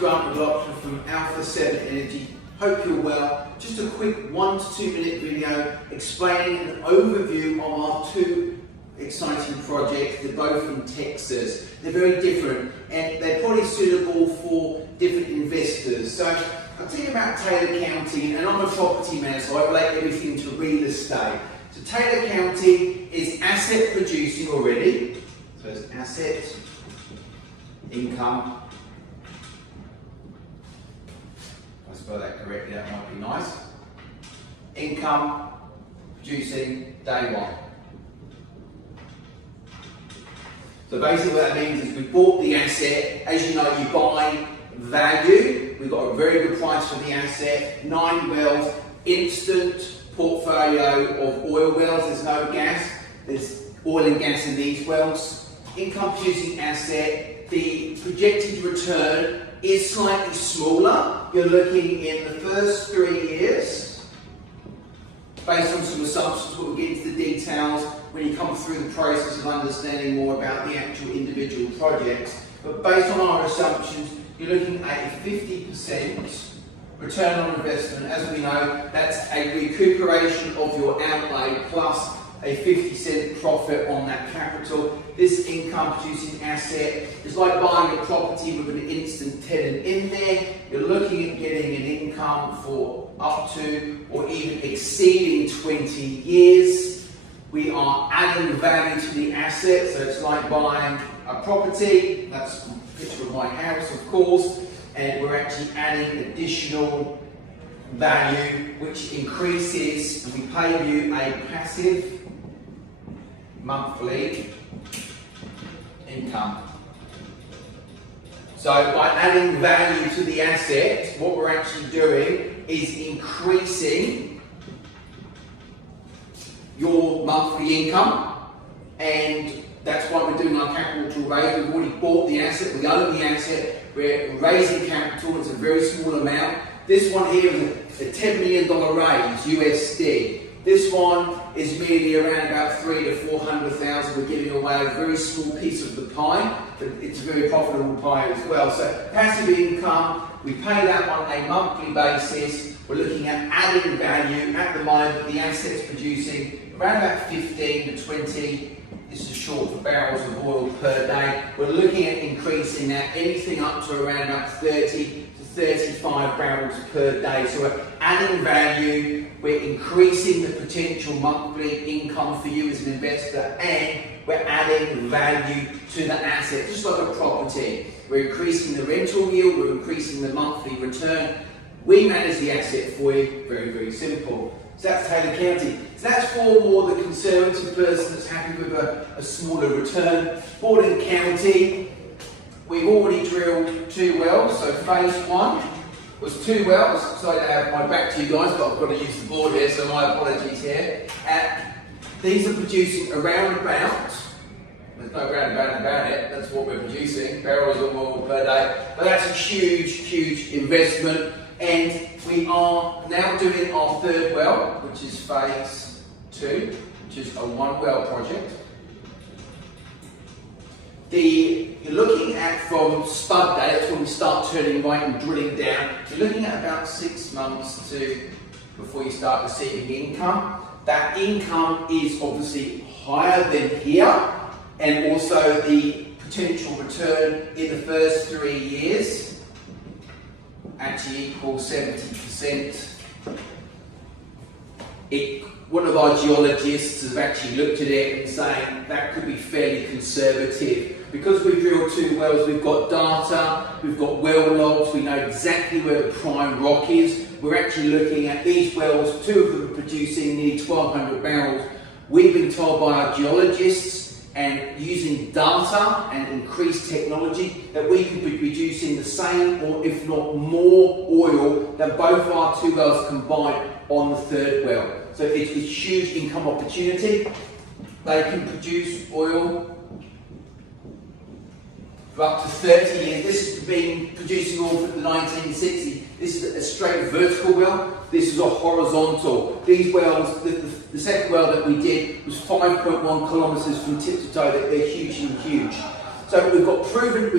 Grant McLaughlin from Alpha 7 Energy. Hope you're well. Just a quick 1 to 2 minute video explaining an overview of our two exciting projects. They're both in Texas. They're very different and they're probably suitable for different investors. So I'll tell you about Taylor County, and I'm a property man, so I relate everything to real estate. So Taylor County is asset producing already. So it's asset, income. If I spell that correctly, that might be nice. Income producing day one. So basically what that means is we bought the asset. As you know, you buy value. We've got a very good price for the asset. 9 wells, instant portfolio of oil wells. There's no gas. There's oil and gas in these wells. Income producing asset. The projected return is slightly smaller. You're looking in the first 3 years, based on some assumptions. We'll get into the details when you come through the process of understanding more about the actual individual projects. But based on our assumptions, you're looking at a 50% return on investment. As we know, that's a recuperation of your outlay plus a 50-cent profit on that capital. This income producing asset is like buying a property with an instant tenant in there. You're looking at getting an income for up to or even exceeding 20 years. We are adding value to the asset, so it's like buying a property. That's a picture of my house, of course, and we're actually adding additional value which increases, and we pay you a passive monthly income. So by adding value to the asset, what we're actually doing is increasing your monthly income, and that's why we're doing our capital raise. We've already bought the asset, we own the asset, we're raising capital. It's a very small amount. This one here is a $10 million raise, USD. This one is merely around about $300,000 to $400,000. We're giving away a very small piece of the pie, but it's a very profitable pie as well. So passive income, we pay that on a monthly basis. We're looking at adding value. At the moment, the asset's producing around about 15 to 20. This is short for barrels of oil per day. We're looking at increasing that anything up to around about 30 to 35 barrels per day. So we're adding value, we're increasing the potential monthly income for you as an investor, and we're adding value to the asset, just like a property. We're increasing the rental yield, we're increasing the monthly return. We manage the asset for you, very, very simple. So that's Taylor County. So that's for more the conservative person that's happy with a smaller return. Borden County, we've already drilled 2 wells. So phase 1 was 2 wells. Sorry to have my back to you guys, but I've got to use the board here, so my apologies here. These are producing around about, there's no roundabout about it, that's what we're producing, barrels of oil per day. But that's a huge, huge investment. And we are now doing our 3rd well, which is phase 2, which is a 1 well project. You're looking at from spud day, that's when we start turning right and drilling down. You're looking at about 6 months before you start receiving income. That income is obviously higher than here, and also the potential return in the first 3 years actually equals 70%. One of our geologists has actually looked at it and saying that could be fairly conservative. Because we've drilled 2 wells, we've got data, we've got well logs, we know exactly where the prime rock is. We're actually looking at these wells, 2 of them are producing nearly 1,200 barrels. We've been told by our geologists, and using data and increased technology, that we could be producing the same or if not more oil than both our 2 wells combined on the 3rd well. So it's a huge income opportunity. They can produce oil for up to 30 years. This has been producing oil from the 1960s. This is a straight vertical well. This is a horizontal. These wells, the second well that we did was 5.1 kilometres from tip to toe. They're huge and huge. So we've got proven,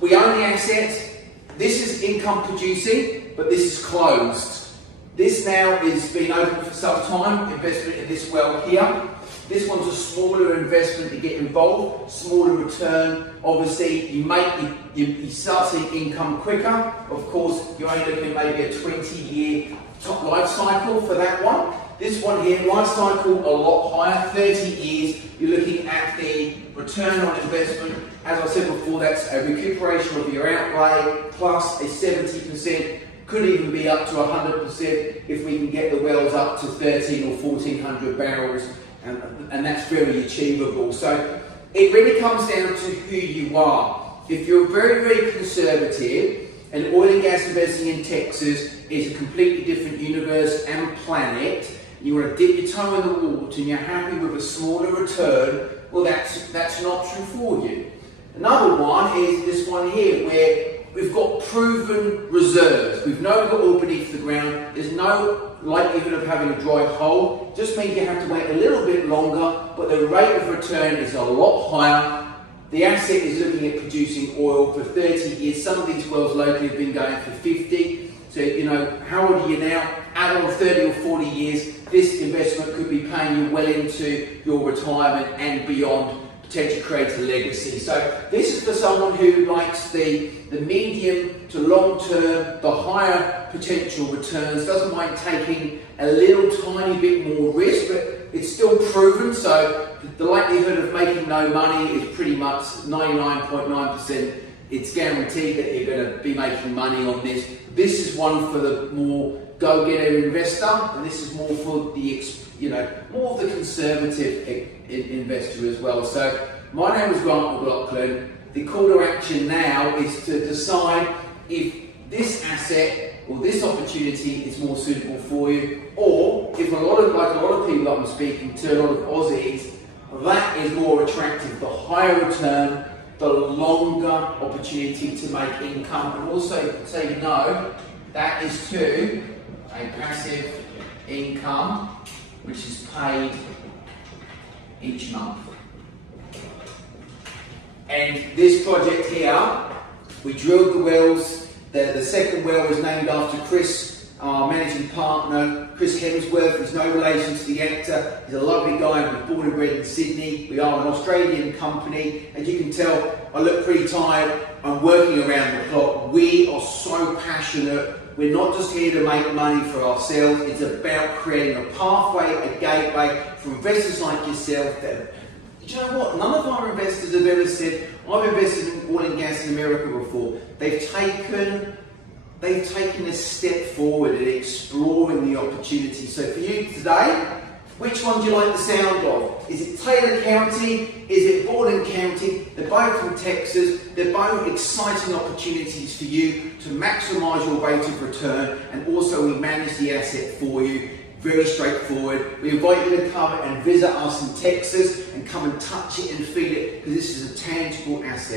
we own the asset, this is income producing, but this is closed. This now is been open for some time, investment in this well here. This one's a smaller investment to get involved, smaller return. Obviously, you start seeing income quicker. Of course, you're only looking at maybe a 20-year life cycle for that one. This one here, life cycle a lot higher, 30 years. You're looking at the return on investment. As I said before, that's a recuperation of your outlay plus a 70%. Could even be up to 100% if we can get the wells up to 13 or 1400 barrels. And that's very achievable. So it really comes down to who you are. If you're very, very conservative, and oil and gas investing in Texas is a completely different universe and planet, you want to dip your toe in the water and you're happy with a smaller return, well that's an option for you. Another one is this one here, where we've got proven reserves. We've now got oil beneath the ground. There's no likelihood of having a dry hole. Just means you have to wait a little bit longer, but the rate of return is a lot higher. The asset is looking at producing oil for 30 years. Some of these wells locally have been going for 50. So, you know, how old are you now? Add on 30 or 40 years, this investment could be paying you well into your retirement and beyond, potentially create a legacy. So this is for someone who likes the medium to long term, the higher potential returns, doesn't mind taking a little tiny bit more risk, but it's still proven. So the likelihood of making no money is pretty much 99.9%. It's guaranteed that you're going to be making money on this. This is one for the more go-getter investor, and this is more for the, more of the conservative investor as well. So my name is Grant McLaughlin. The call to action now is to decide if this asset or this opportunity is more suitable for you, or if a lot of people that I'm speaking to, a lot of Aussies, that is more attractive. The higher return, the longer opportunity to make income, and also say no, that is to a passive income which is paid each month. And this project here, we drilled the wells. The second well was named after Chris, our managing partner, Chris Hemsworth. There's no relation to the actor. He's a lovely guy. He was born and bred in Sydney. We are an Australian company. As you can tell, I look pretty tired. I'm working around the clock. We are so passionate. We're not just here to make money for ourselves. It's about creating a pathway, a gateway for investors like yourself. That, do you know what? None of our investors have ever said, I've invested in oil and gas in America before. They've taken a step forward in exploring the opportunity. So for you today, which one do you like the sound of? Is it Taylor County? Is it Borden County? They're both from Texas. They're both exciting opportunities for you to maximise your rate of return, and also we manage the asset for you. Very straightforward. We invite you to come and visit us in Texas and come and touch it and feel it, because this is a tangible asset.